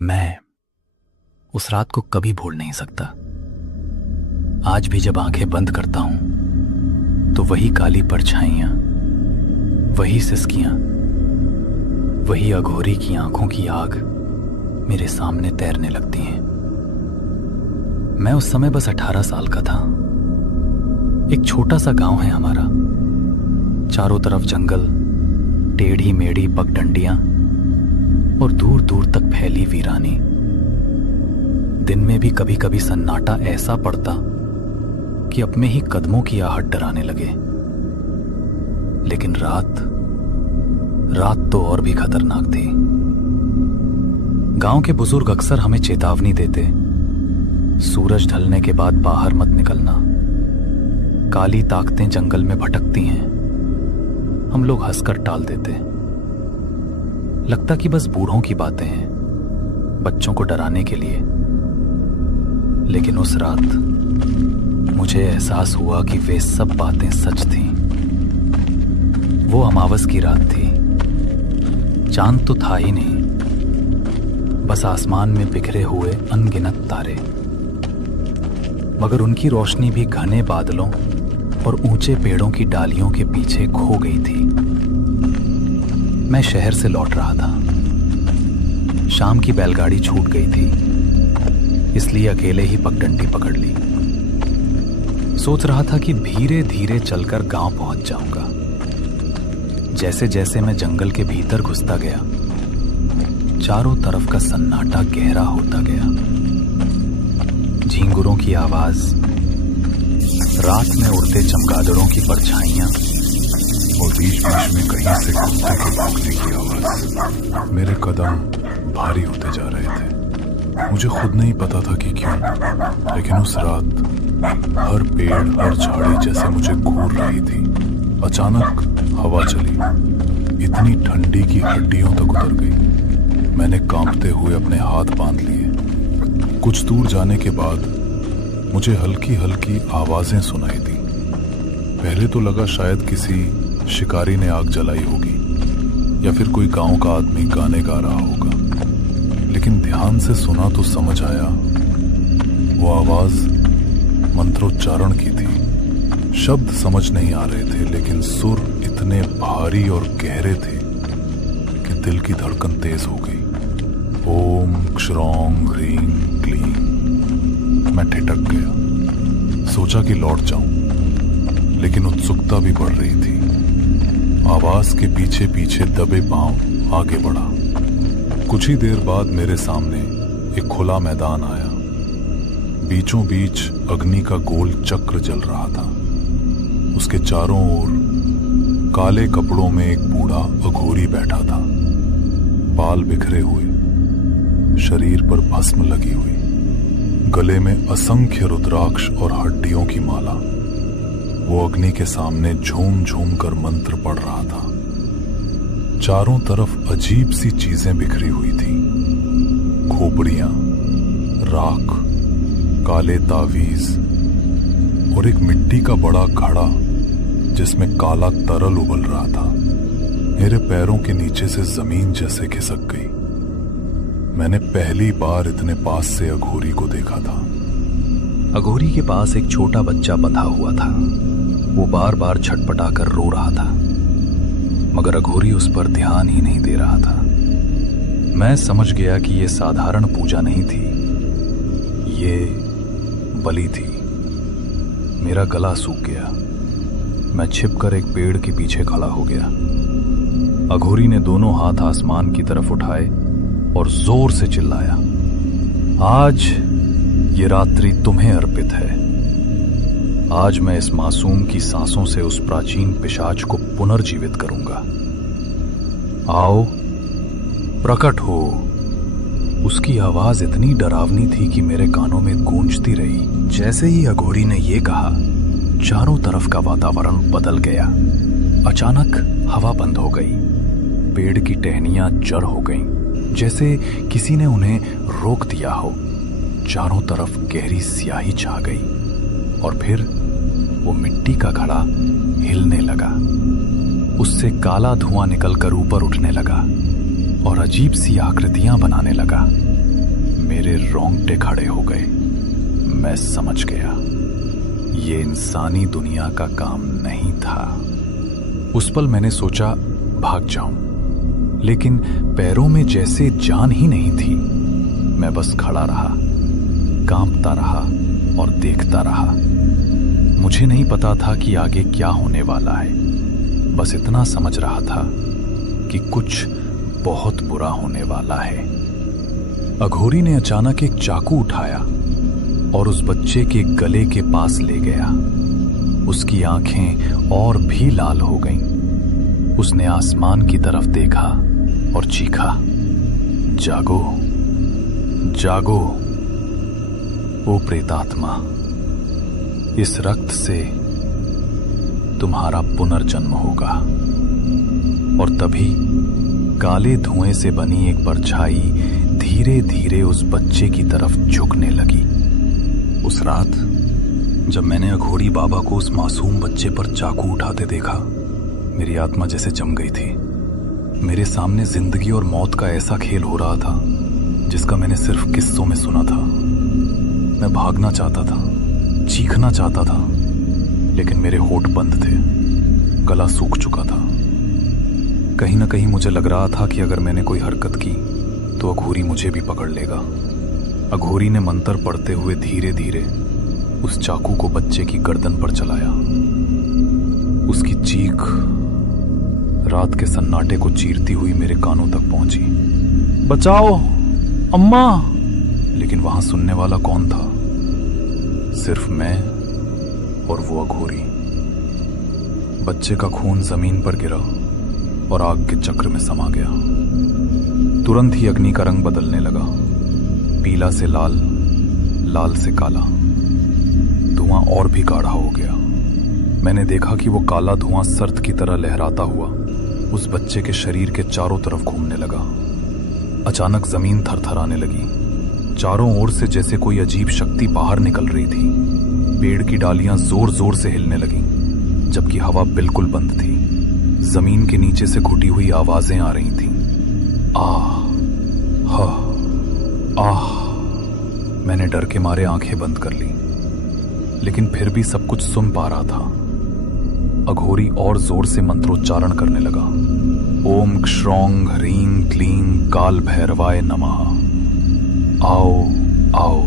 मैं उस रात को कभी भूल नहीं सकता। आज भी जब आंखें बंद करता हूं तो वही काली परछाइयां, वही सिसकियां, वही अघोरी की आंखों की आग मेरे सामने तैरने लगती हैं। मैं उस समय बस 18 साल का था। एक छोटा सा गांव है हमारा, चारों तरफ जंगल, टेढ़ी मेढ़ी पगडंडियां और दूर दूर तक फैली वीरानी। दिन में भी कभी कभी सन्नाटा ऐसा पड़ता कि अपने ही कदमों की आहट डराने लगे। लेकिन रात तो और भी खतरनाक थी। गांव के बुजुर्ग अक्सर हमें चेतावनी देते, सूरज ढलने के बाद बाहर मत निकलना, काली ताकतें जंगल में भटकती हैं। हम लोग हंसकर टाल देते, लगता कि बस बूढ़ों की बातें हैं, बच्चों को डराने के लिए। लेकिन उस रात मुझे एहसास हुआ कि वे सब बातें सच थीं। वो अमावस की रात थी। चांद तो था ही नहीं, बस आसमान में बिखरे हुए अनगिनत तारे। मगर उनकी रोशनी भी घने बादलों और ऊंचे पेड़ों की डालियों के पीछे खो गई थी। मैं शहर से लौट रहा था। शाम की बैलगाड़ी छूट गई थी, इसलिए अकेले ही पगडंडी पकड़ ली। सोच रहा था कि धीरे धीरे चलकर गांव पहुंच जाऊंगा। जैसे जैसे मैं जंगल के भीतर घुसता गया, चारों तरफ का सन्नाटा गहरा होता गया। झींगुरों की आवाज, रात में उड़ते चमगादड़ों की परछाइयां और बीच बीच में कहीं से कुत्ते के भौंकने की आवाज। मेरे कदम भारी होते जा रहे थे। मुझे खुद नहीं पता था कि क्यों, लेकिन उस रात हर पेड़, हर झाड़ी जैसे मुझे घूर रही थी। अचानक हवा चली, इतनी ठंडी की हड्डियों तक उतर गई। मैंने कांपते हुए अपने हाथ बांध लिए। कुछ दूर जाने के बाद मुझे हल्की हल्की आवाजें सुनाई दी। पहले तो लगा शायद किसी शिकारी ने आग जलाई होगी या फिर कोई गांव का आदमी गाने गा रहा होगा। लेकिन ध्यान से सुना तो समझ आया, वो आवाज मंत्रोच्चारण की थी। शब्द समझ नहीं आ रहे थे, लेकिन सुर इतने भारी और गहरे थे कि दिल की धड़कन तेज हो गई। ओम क्षरौं ह्रीं क्लीं। मैं ठिठक गया। सोचा कि लौट जाऊं, लेकिन उत्सुकता भी बढ़ रही थी। आवाज के पीछे पीछे दबे पांव आगे बढ़ा। कुछ ही देर बाद मेरे सामने एक खुला मैदान आया। बीचों बीच अग्नि का गोल चक्र जल रहा था। उसके चारों ओर काले कपड़ों में एक बूढ़ा अघोरी बैठा था, बाल बिखरे हुए, शरीर पर भस्म लगी हुई, गले में असंख्य रुद्राक्ष और हड्डियों की माला। वो अग्नि के सामने झूम झूम कर मंत्र पढ़ रहा था। चारों तरफ अजीब सी चीजें बिखरी हुई थी, खोपड़ियां, राख, काले तावीज और एक मिट्टी का बड़ा घड़ा जिसमें काला तरल उबल रहा था। मेरे पैरों के नीचे से जमीन जैसे खिसक गई। मैंने पहली बार इतने पास से अघोरी को देखा था। अघोरी के पास एक छोटा बच्चा बंधा हुआ था। वो बार बार छटपटाकर रो रहा था, मगर अघोरी उस पर ध्यान ही नहीं दे रहा था। मैं समझ गया कि ये साधारण पूजा नहीं थी, ये बलि थी। मेरा गला सूख गया। मैं छिपकर एक पेड़ के पीछे खड़ा हो गया। अघोरी ने दोनों हाथ आसमान की तरफ उठाए और जोर से चिल्लाया, आज ये रात्रि तुम्हें अर्पित है। आज मैं इस मासूम की सांसों से उस प्राचीन पिशाच को पुनर्जीवित करूंगा। आओ, प्रकट हो। उसकी आवाज इतनी डरावनी थी कि मेरे कानों में गूंजती रही। जैसे ही अघोरी ने यह कहा, चारों तरफ का वातावरण बदल गया। अचानक हवा बंद हो गई, पेड़ की टहनियां जड़ हो गईं, जैसे किसी ने उन्हें रोक दिया हो। चारों तरफ गहरी स्याही छा गई और फिर वो मिट्टी का घड़ा हिलने लगा। उससे काला धुआं निकलकर ऊपर उठने लगा और अजीब सी आकृतियां बनाने लगा। रोंगटे खड़े हो गए। मैं समझ गया, ये इंसानी दुनिया का काम नहीं था। उस पल मैंने सोचा भाग जाऊं, लेकिन पैरों में जैसे जान ही नहीं थी। मैं बस खड़ा रहा, कांपता रहा और देखता रहा। मुझे नहीं पता था कि आगे क्या होने वाला है, बस इतना समझ रहा था कि कुछ बहुत बुरा होने वाला है। अघोरी ने अचानक एक चाकू उठाया और उस बच्चे के गले के पास ले गया। उसकी आंखें और भी लाल हो गईं। उसने आसमान की तरफ देखा और चीखा, जागो जागो ओ प्रेतात्मा, इस रक्त से तुम्हारा पुनर्जन्म होगा। और तभी काले धुएं से बनी एक परछाई धीरे धीरे उस बच्चे की तरफ झुकने लगी। उस रात जब मैंने अघोरी बाबा को उस मासूम बच्चे पर चाकू उठाते देखा, मेरी आत्मा जैसे जम गई थी। मेरे सामने जिंदगी और मौत का ऐसा खेल हो रहा था जिसका मैंने सिर्फ किस्सों में सुना था। मैं भागना चाहता था, चीखना चाहता था, लेकिन मेरे होठ बंद थे, गला सूख चुका था। कहीं ना कहीं मुझे लग रहा था कि अगर मैंने कोई हरकत की तो अघोरी मुझे भी पकड़ लेगा। अघोरी ने मंत्र पढ़ते हुए धीरे धीरे उस चाकू को बच्चे की गर्दन पर चलाया। उसकी चीख रात के सन्नाटे को चीरती हुई मेरे कानों तक पहुंची, बचाओ अम्मा। लेकिन वहां सुनने वाला कौन था? सिर्फ मैं और वो अघोरी। बच्चे का खून जमीन पर गिरा और आग के चक्र में समा गया। तुरंत ही अग्नि का रंग बदलने लगा, पीला से लाल, लाल से काला। धुआं और भी गाढ़ा हो गया। मैंने देखा कि वो काला धुआं सर्द की तरह लहराता हुआ उस बच्चे के शरीर के चारों तरफ घूमने लगा। अचानक जमीन थरथराने लगी। चारों ओर से जैसे कोई अजीब शक्ति बाहर निकल रही थी। पेड़ की डालियां जोर जोर से हिलने लगीं, जबकि हवा बिल्कुल बंद थी। जमीन के नीचे से घुटी हुई आवाजें आ रही थीं। आह, आह। मैंने डर के मारे आंखें बंद कर ली, लेकिन फिर भी सब कुछ सुन पा रहा था। अघोरी और जोर से मंत्रोच्चारण करने लगा। ओम क्षौंग ह्रीं क्लीं काल भैरवाय नमः। आओ आओ,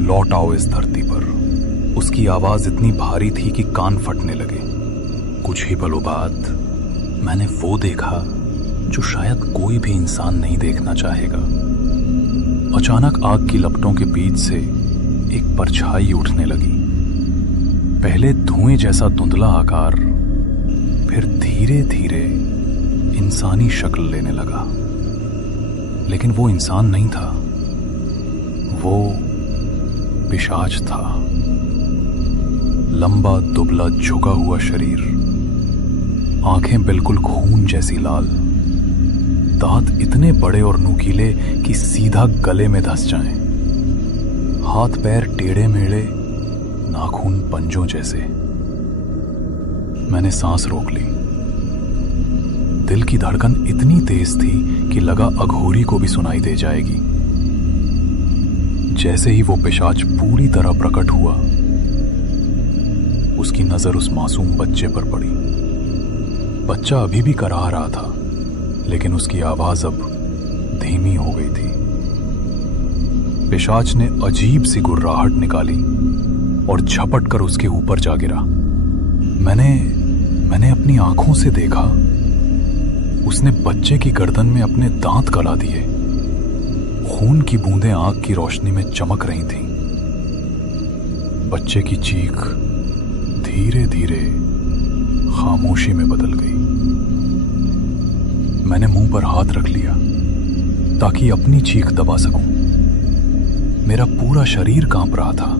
लौट आओ इस धरती पर। उसकी आवाज इतनी भारी थी कि कान फटने लगे। कुछ ही पलों बाद मैंने वो देखा जो शायद कोई भी इंसान नहीं देखना चाहेगा। अचानक आग की लपटों के बीच से एक परछाई उठने लगी। पहले धुएं जैसा धुंधला आकार, फिर धीरे धीरे इंसानी शक्ल लेने लगा। लेकिन वो इंसान नहीं था, वो पिशाच था। लंबा दुबला झुका हुआ शरीर, आंखें बिल्कुल खून जैसी लाल, दांत इतने बड़े और नुकीले कि सीधा गले में धंस जाएं, हाथ पैर टेढ़े मेढ़े, नाखून पंजों जैसे। मैंने सांस रोक ली। दिल की धड़कन इतनी तेज थी कि लगा अघोरी को भी सुनाई दे जाएगी। जैसे ही वो पिशाच पूरी तरह प्रकट हुआ, उसकी नजर उस मासूम बच्चे पर पड़ी। बच्चा अभी भी कराह रहा था, लेकिन उसकी आवाज अब धीमी हो गई थी। पिशाच ने अजीब सी गुर्राहट निकाली और झपट कर उसके ऊपर जा गिरा। मैंने अपनी आंखों से देखा, उसने बच्चे की गर्दन में अपने दांत गला दिए। खून की बूंदें आग की रोशनी में चमक रही थीं। बच्चे की चीख धीरे धीरे खामोशी में बदल गई। मैंने मुंह पर हाथ रख लिया ताकि अपनी चीख दबा सकूं। मेरा पूरा शरीर कांप रहा था।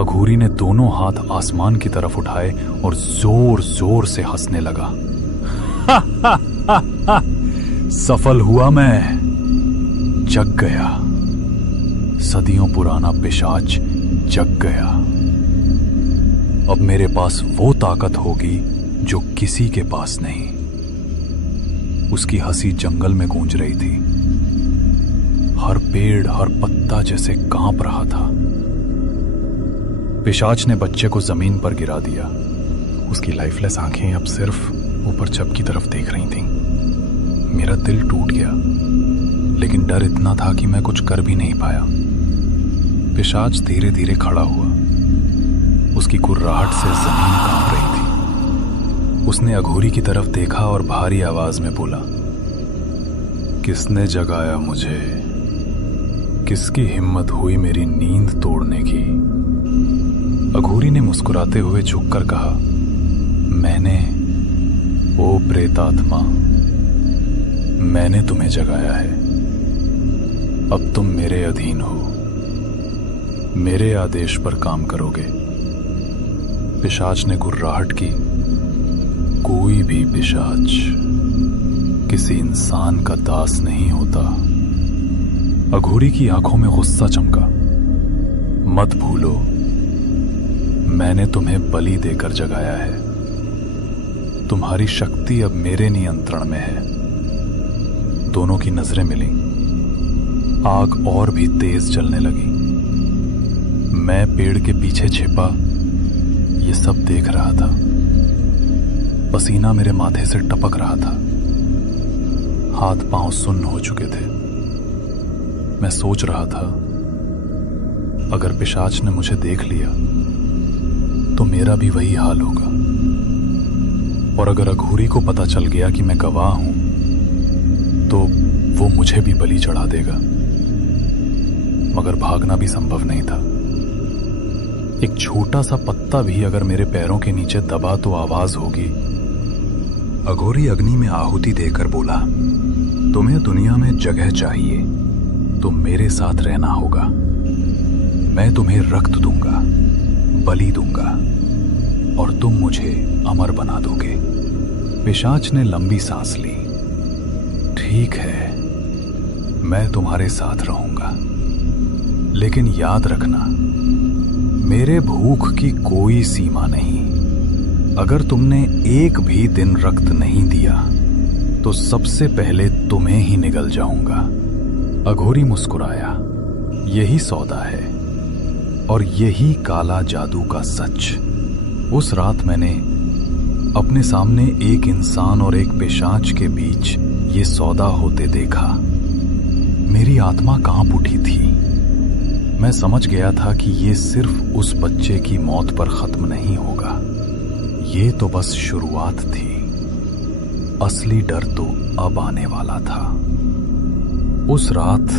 अघोरी ने दोनों हाथ आसमान की तरफ उठाए और जोर जोर से हंसने लगा। सफल हुआ मैं, जग गया। सदियों पुराना पिशाच जग गया। अब मेरे पास वो ताकत होगी जो किसी के पास नहीं। उसकी हंसी जंगल में गूंज रही थी। हर पेड़ हर पत्ता जैसे कांप रहा था। पिशाच ने बच्चे को जमीन पर गिरा दिया। उसकी लाइफलेस आंखें अब सिर्फ ऊपर छत की तरफ देख रही थीं। मेरा दिल टूट गया, लेकिन डर इतना था कि मैं कुछ कर भी नहीं पाया। पिशाच धीरे धीरे खड़ा हुआ। उसकी कुर्राहट से जमीन कांप रही थी। उसने अघोरी की तरफ देखा और भारी आवाज में बोला, किसने जगाया मुझे? किसकी हिम्मत हुई मेरी नींद तोड़ने की? अघोरी ने मुस्कुराते हुए झुककर कहा, मैंने, ओ प्रेतात्मा, मैंने तुम्हें जगाया है। अब तुम मेरे अधीन हो, मेरे आदेश पर काम करोगे। पिशाच ने गुर्राहट की। कोई भी पिशाच किसी इंसान का दास नहीं होता। अघोरी की आंखों में गुस्सा चमका। मत भूलो, मैंने तुम्हें बलि देकर जगाया है। तुम्हारी शक्ति अब मेरे नियंत्रण में है। दोनों की नजरें मिली। आग और भी तेज जलने लगी। मैं पेड़ के पीछे छिपा ये सब देख रहा था। पसीना मेरे माथे से टपक रहा था। हाथ पांव सुन्न हो चुके थे। मैं सोच रहा था, अगर पिशाच ने मुझे देख लिया तो मेरा भी वही हाल होगा, और अगर अघोरी को पता चल गया कि मैं गवाह हूं तो वो मुझे भी बलि चढ़ा देगा। मगर भागना भी संभव नहीं था। एक छोटा सा पत्ता भी अगर मेरे पैरों के नीचे दबा तो आवाज होगी। अघोरी अग्नि में आहुति देकर बोला, तुम्हें दुनिया में जगह चाहिए तो मेरे साथ रहना होगा। मैं तुम्हें रक्त दूंगा, बलि दूंगा, और तुम मुझे अमर बना दोगे। पिशाच ने लंबी सांस ली। ठीक है, मैं तुम्हारे साथ रहूंगा, लेकिन याद रखना, मेरे भूख की कोई सीमा नहीं। अगर तुमने एक भी दिन रक्त नहीं दिया तो सबसे पहले तुम्हें ही निगल जाऊंगा। अघोरी मुस्कुराया। यही सौदा है, और यही काला जादू का सच। उस रात मैंने अपने सामने एक इंसान और एक पिशाच के बीच ये सौदा होते देखा। मेरी आत्मा कांप उठी थी। मैं समझ गया था कि ये सिर्फ उस बच्चे की मौत पर खत्म नहीं होगा। ये तो बस शुरुआत थी। असली डर तो अब आने वाला था। उस रात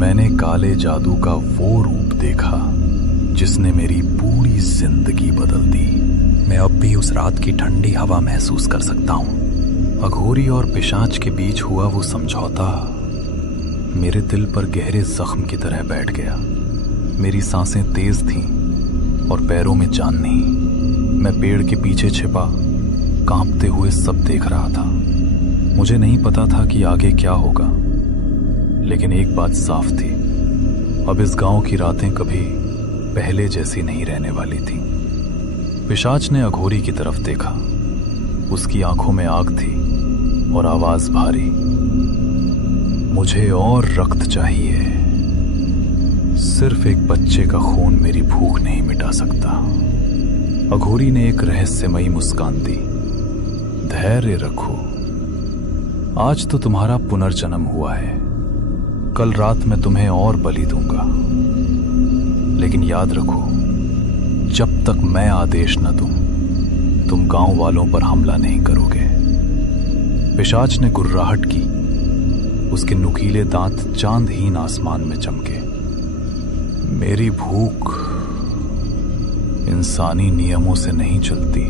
मैंने काले जादू का वो रूप देखा जिसने मेरी पूरी जिंदगी बदल दी। मैं अब भी उस रात की ठंडी हवा महसूस कर सकता हूं। अघोरी और पिशाच के बीच हुआ वो समझौता मेरे दिल पर गहरे जख्म की तरह बैठ गया। मेरी सांसें तेज थीं और पैरों में जान नहीं। मैं पेड़ के पीछे छिपा कांपते हुए सब देख रहा था। मुझे नहीं पता था कि आगे क्या होगा, लेकिन एक बात साफ थी, अब इस गांव की रातें कभी पहले जैसी नहीं रहने वाली थी। पिशाच ने अघोरी की तरफ देखा। उसकी आंखों में आग थी और आवाज भारी। मुझे और रक्त चाहिए। सिर्फ एक बच्चे का खून मेरी भूख नहीं मिटा सकता। अघोरी ने एक रहस्यमयी मुस्कान दी। धैर्य रखो, आज तो तुम्हारा पुनर्जन्म हुआ है। कल रात मैं तुम्हें और बलि दूंगा, लेकिन याद रखो, जब तक मैं आदेश न दूं, तुम गांव वालों पर हमला नहीं करोगे। पिशाच ने गुर्राहट की। उसके नुकीले दांत चांदहीन आसमान में चमके। मेरी भूख इंसानी नियमों से नहीं चलती।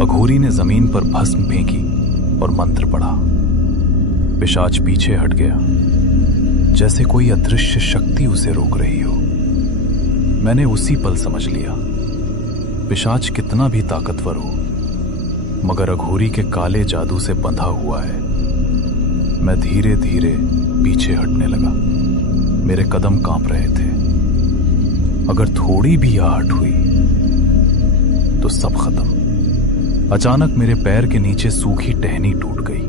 अघोरी ने जमीन पर भस्म फेंकी और मंत्र पढ़ा। पिशाच पीछे हट गया, जैसे कोई अदृश्य शक्ति उसे रोक रही हो। मैंने उसी पल समझ लिया, पिशाच कितना भी ताकतवर हो, मगर अघोरी के काले जादू से बंधा हुआ है। मैं धीरे धीरे पीछे हटने लगा। मेरे कदम कांप रहे थे। अगर थोड़ी भी आहट हुई तो सब खत्म। अचानक मेरे पैर के नीचे सूखी टहनी टूट गई।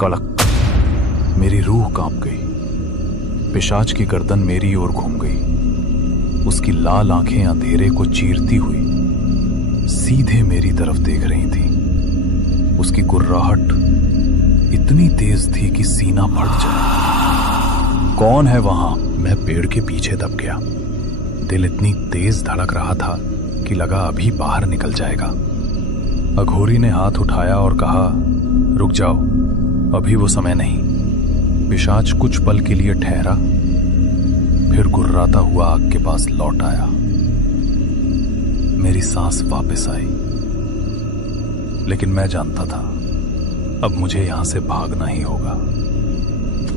कड़क। मेरी रूह कांप गई। पिशाच की गर्दन मेरी ओर घूम गई। उसकी लाल आंखें अंधेरे को चीरती हुई सीधे मेरी तरफ देख रही थी। उसकी गुर्राहट इतनी तेज थी कि सीना फट जाए। कौन है वहां? मैं पेड़ के पीछे दब गया। दिल इतनी तेज धड़क रहा था कि लगा अभी बाहर निकल जाएगा। अघोरी ने हाथ उठाया और कहा, रुक जाओ, अभी वो समय नहीं। पिशाच कुछ पल के लिए ठहरा, फिर गुर्राता हुआ आग के पास लौट आया। मेरी सांस वापस आई, लेकिन मैं जानता था अब मुझे यहां से भागना ही होगा।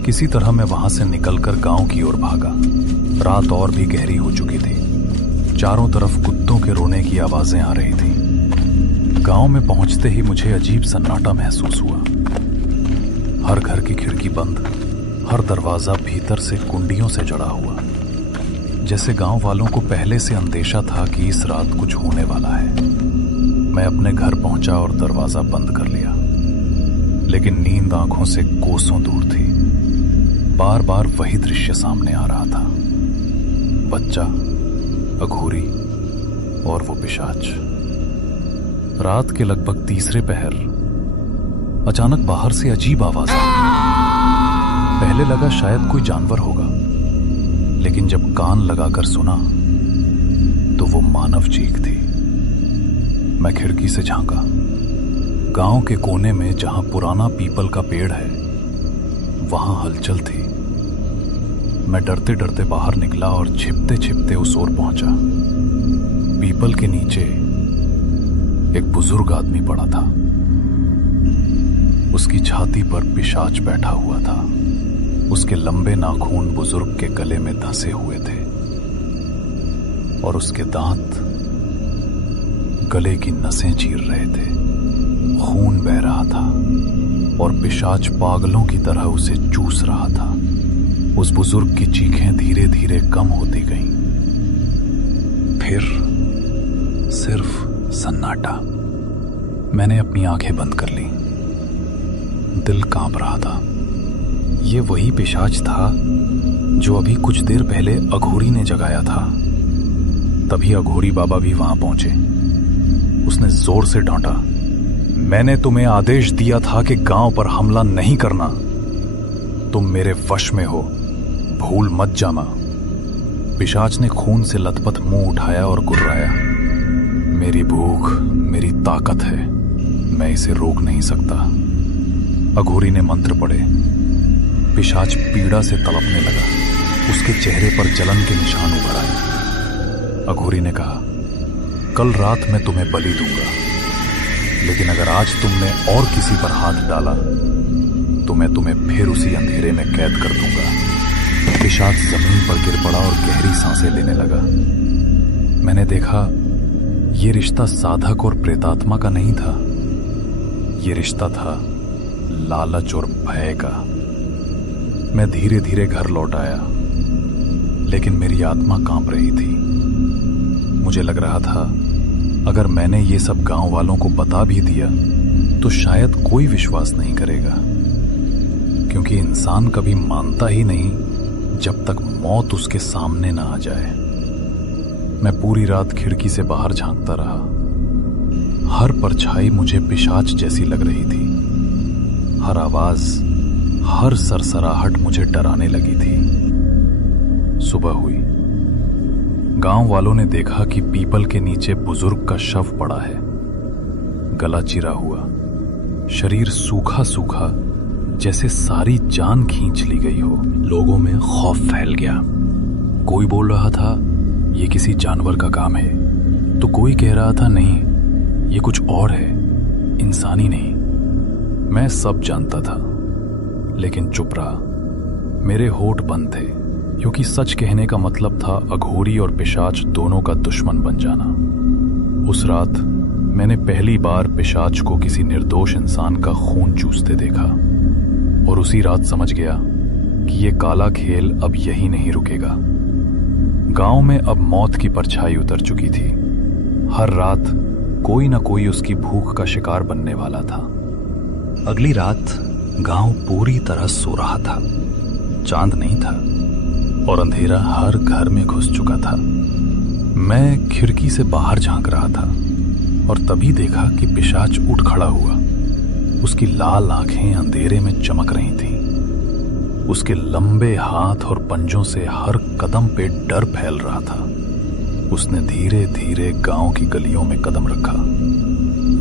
किसी तरह मैं वहां से निकलकर गांव की ओर भागा। रात और भी गहरी हो चुकी थी। चारों तरफ कुत्तों के रोने की आवाजें आ रही थी। गांव में पहुंचते ही मुझे अजीब सन्नाटा महसूस हुआ। हर घर की खिड़की बंद, हर दरवाजा भीतर से कुंडियों से जड़ा हुआ, जैसे गांव वालों को पहले से अंदेशा था कि इस रात कुछ होने वाला है। मैं अपने घर पहुंचा और दरवाजा बंद कर लिया, लेकिन नींद आंखों से कोसों दूर थी। बार बार वही दृश्य सामने आ रहा था, बच्चा, अघोरी और वो पिशाच। रात के लगभग तीसरे पहर अचानक बाहर से अजीब आवाज आई। पहले लगा शायद कोई जानवर होगा, लेकिन जब कान लगाकर सुना तो वो मानव चीख थी। मैं खिड़की से झांका। गांव के कोने में जहां पुराना पीपल का पेड़ है, वहां हलचल थी। मैं डरते डरते बाहर निकला और छिपते छिपते उस ओर पहुंचा। पीपल के नीचे एक बुजुर्ग आदमी पड़ा था। उसकी छाती पर पिशाच बैठा हुआ था। उसके लंबे नाखून बुजुर्ग के गले में धंसे हुए थे और उसके दांत गले की नसें चीर रहे थे। खून बह रहा था और पिशाच पागलों की तरह उसे चूस रहा था। उस बुजुर्ग की चीखें धीरे धीरे कम होती गईं। फिर सिर्फ सन्नाटा। मैंने अपनी आंखें बंद कर ली। दिल कांप रहा था। ये वही पिशाच था जो अभी कुछ देर पहले अघोरी ने जगाया था। तभी अघोरी बाबा भी वहां पहुंचे। उसने जोर से डांटा, मैंने तुम्हें आदेश दिया था कि गांव पर हमला नहीं करना। तुम मेरे वश में हो, भूल मत जाना। पिशाच ने खून से लथपथ मुंह उठाया और गुर्राया, मेरी भूख मेरी ताकत है, मैं इसे रोक नहीं सकता। अघोरी ने मंत्र पढ़े। पिशाच पीड़ा से तड़पने लगा। उसके चेहरे पर जलन के निशान उभर आए। अघोरी ने कहा, कल रात मैं तुम्हें बलि दूंगा, लेकिन अगर आज तुमने और किसी पर हाथ डाला तो मैं तुम्हें फिर उसी अंधेरे में कैद कर दूंगा। पिशाच जमीन पर गिर पड़ा और गहरी सांसें लेने लगा। मैंने देखा ये रिश्ता साधक और प्रेतात्मा का नहीं था। ये रिश्ता था लालच और भय का। मैं धीरे धीरे घर लौट आया, लेकिन मेरी आत्मा कांप रही थी। मुझे लग रहा था अगर मैंने ये सब गांव वालों को बता भी दिया तो शायद कोई विश्वास नहीं करेगा, क्योंकि इंसान कभी मानता ही नहीं जब तक मौत उसके सामने ना आ जाए। मैं पूरी रात खिड़की से बाहर झांकता रहा। हर परछाई मुझे पिशाच जैसी लग रही थी। हर आवाज, हर सरसराहट मुझे डराने लगी थी। सुबह हुई। गांव वालों ने देखा कि पीपल के नीचे बुजुर्ग का शव पड़ा है, गला चिरा हुआ, शरीर सूखा सूखा, जैसे सारी जान खींच ली गई हो। लोगों में खौफ फैल गया। कोई बोल रहा था ये किसी जानवर का काम है, तो कोई कह रहा था नहीं, ये कुछ और है, इंसानी नहीं। मैं सब जानता था, लेकिन चुप रहा। मेरे होठ बंद थे, क्योंकि सच कहने का मतलब था अघोरी और पिशाच दोनों का दुश्मन बन जाना। उस रात मैंने पहली बार पिशाच को किसी निर्दोष इंसान का खून चूसते देखा, और उसी रात समझ गया कि ये काला खेल अब यही नहीं रुकेगा। गांव में अब मौत की परछाई उतर चुकी थी। हर रात कोई न कोई उसकी भूख का शिकार बनने वाला था। अगली रात गांव पूरी तरह सो रहा था। चांद नहीं था, और अंधेरा हर घर में घुस चुका था। मैं खिड़की से बाहर झांक रहा था और तभी देखा कि पिशाच उठ खड़ा हुआ। उसकी लाल आंखें अंधेरे में चमक रही थीं। उसके लंबे हाथ और पंजों से हर कदम पे डर फैल रहा था। उसने धीरे धीरे गांव की गलियों में कदम रखा।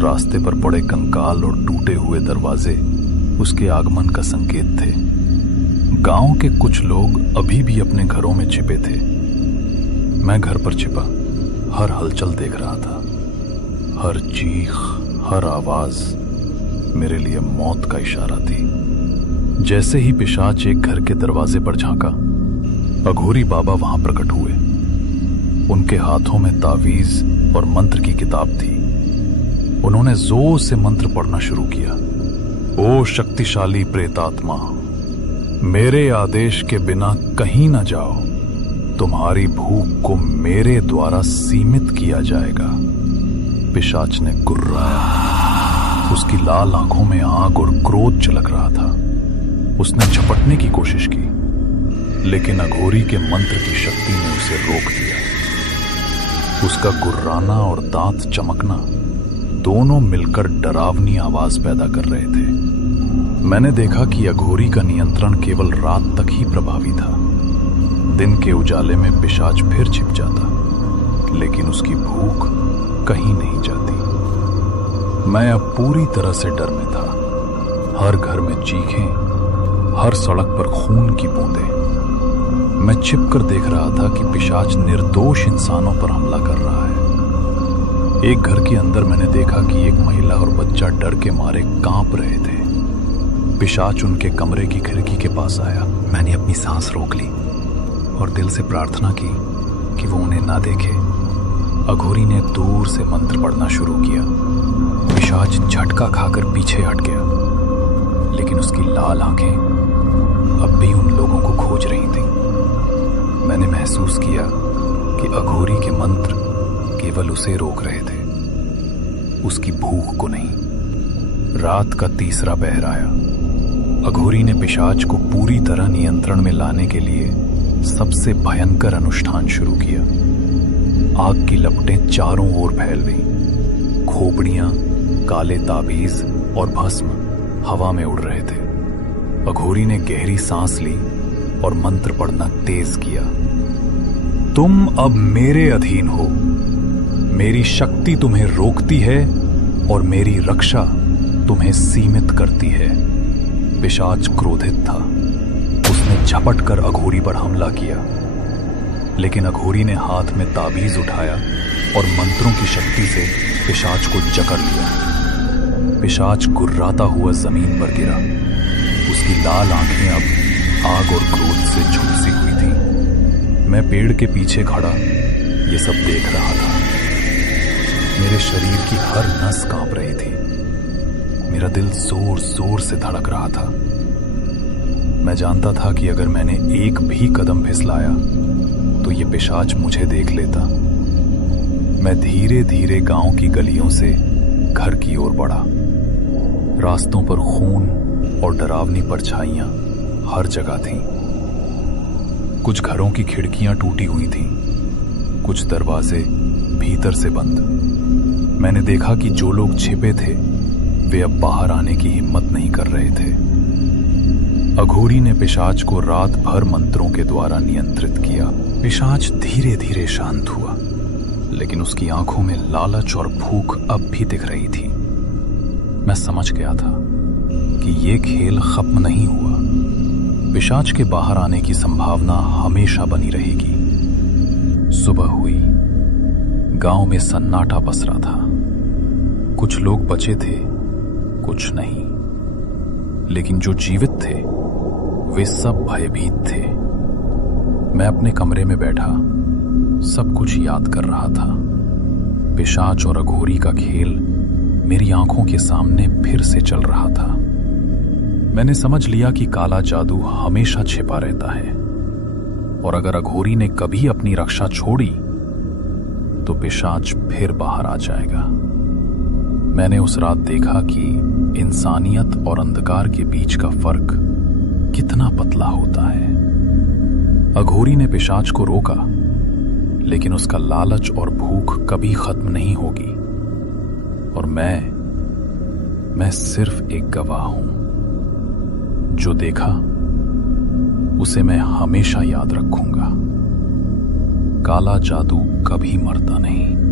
रास्ते पर पड़े कंकाल और टूटे हुए दरवाजे उसके आगमन का संकेत थे। गांव के कुछ लोग अभी भी अपने घरों में छिपे थे। मैं घर पर छिपा हर हलचल देख रहा था। हर चीख, हर आवाज मेरे लिए मौत का इशारा थी। जैसे ही पिशाच एक घर के दरवाजे पर झांका, अघोरी बाबा वहां प्रकट हुए। उनके हाथों में तावीज और मंत्र की किताब थी। उन्होंने जोर से मंत्र पढ़ना शुरू किया। ओ शक्तिशाली प्रेतात्मा, मेरे आदेश के बिना कहीं न जाओ। तुम्हारी भूख को मेरे द्वारा सीमित किया जाएगा। पिशाच ने गुर्राया। उसकी लाल आंखों में आग और क्रोध झलक रहा था। उसने झपटने की कोशिश की, लेकिन अघोरी के मंत्र की शक्ति ने उसे रोक दिया। उसका गुर्राना और दांत चमकना दोनों मिलकर डरावनी आवाज पैदा कर रहे थे। मैंने देखा कि अघोरी का नियंत्रण केवल रात तक ही प्रभावी था। दिन के उजाले में पिशाच फिर छिप जाता, लेकिन उसकी भूख कहीं नहीं जाती। मैं अब पूरी तरह से डर में था। हर घर में चीखें, हर सड़क पर खून की बूंदें। मैं छिपकर देख रहा था कि पिशाच निर्दोष इंसानों पर हमला कर रहा है। एक घर के अंदर मैंने देखा कि एक महिला और बच्चा डर के मारे कांप रहे थे। पिशाच उनके कमरे की खिड़की के पास आया। मैंने अपनी सांस रोक ली और दिल से प्रार्थना की कि वो उन्हें ना देखे। अघोरी ने दूर से मंत्र पढ़ना शुरू किया। पिशाच झटका खाकर पीछे हट गया, लेकिन उसकी लाल आंखें अब भी उन लोगों को खोज रही थीं। मैंने महसूस किया कि अघोरी के मंत्र केवल उसे रोक रहे थे, उसकी भूख को नहीं। रात का तीसरा पहर आया। अघोरी ने पिशाच को पूरी तरह नियंत्रण में लाने के लिए सबसे भयंकर अनुष्ठान शुरू किया। आग की लपटें चारों ओर फैल गईं। खोपड़ियां, काले ताबीज और भस्म हवा में उड़ रहे थे। अघोरी ने गहरी सांस ली और मंत्र पढ़ना तेज किया। तुम अब मेरे अधीन हो। मेरी शक्ति तुम्हें रोकती है और मेरी रक्षा तुम्हें सीमित करती है। पिशाच क्रोधित था। उसने झपट कर अघोरी पर हमला किया, लेकिन अघोरी ने हाथ में ताबीज उठाया और मंत्रों की शक्ति से पिशाच को जकड़ लिया। पिशाच गुर्राता हुआ जमीन पर गिरा। उसकी लाल आंखें अब आग और क्रोध से झुलसी हुई थी। मैं पेड़ के पीछे खड़ा ये सब देख रहा था। मेरे शरीर की हर नस कांप रही थी। मेरा दिल जोर जोर से धड़क रहा था। मैं जानता था कि अगर मैंने एक भी कदम फिसलाया तो ये पिशाच मुझे देख लेता। मैं धीरे धीरे गांव की गलियों से घर की ओर बढ़ा। रास्तों पर खून और डरावनी परछाइयां हर जगह थीं। कुछ घरों की खिड़कियां टूटी हुई थीं, कुछ दरवाजे भीतर से बंद। मैंने देखा कि जो लोग छिपे थे वे अब बाहर आने की हिम्मत नहीं कर रहे थे। अघोरी ने पिशाच को रात भर मंत्रों के द्वारा नियंत्रित किया। पिशाच धीरे धीरे शांत हुआ, लेकिन उसकी आंखों में लालच और भूख अब भी दिख रही थी। मैं समझ गया था कि ये खेल खत्म नहीं हुआ। पिशाच के बाहर आने की संभावना हमेशा बनी रहेगी। सुबह हुई। गांव में सन्नाटा पसरा था। कुछ लोग बचे थे, कुछ नहीं, लेकिन जो जीवित थे वे सब भयभीत थे। मैं अपने कमरे में बैठा सब कुछ याद कर रहा था। पिशाच और अघोरी का खेल मेरी आंखों के सामने फिर से चल रहा था। मैंने समझ लिया कि काला जादू हमेशा छिपा रहता है, और अगर अघोरी ने कभी अपनी रक्षा छोड़ी तो पिशाच फिर बाहर आ जाएगा। मैंने उस रात देखा कि इंसानियत और अंधकार के बीच का फर्क कितना पतला होता है। अघोरी ने पिशाच को रोका, लेकिन उसका लालच और भूख कभी खत्म नहीं होगी। और मैं सिर्फ एक गवाह हूं। जो देखा उसे मैं हमेशा याद रखूंगा। काला जादू कभी मरता नहीं।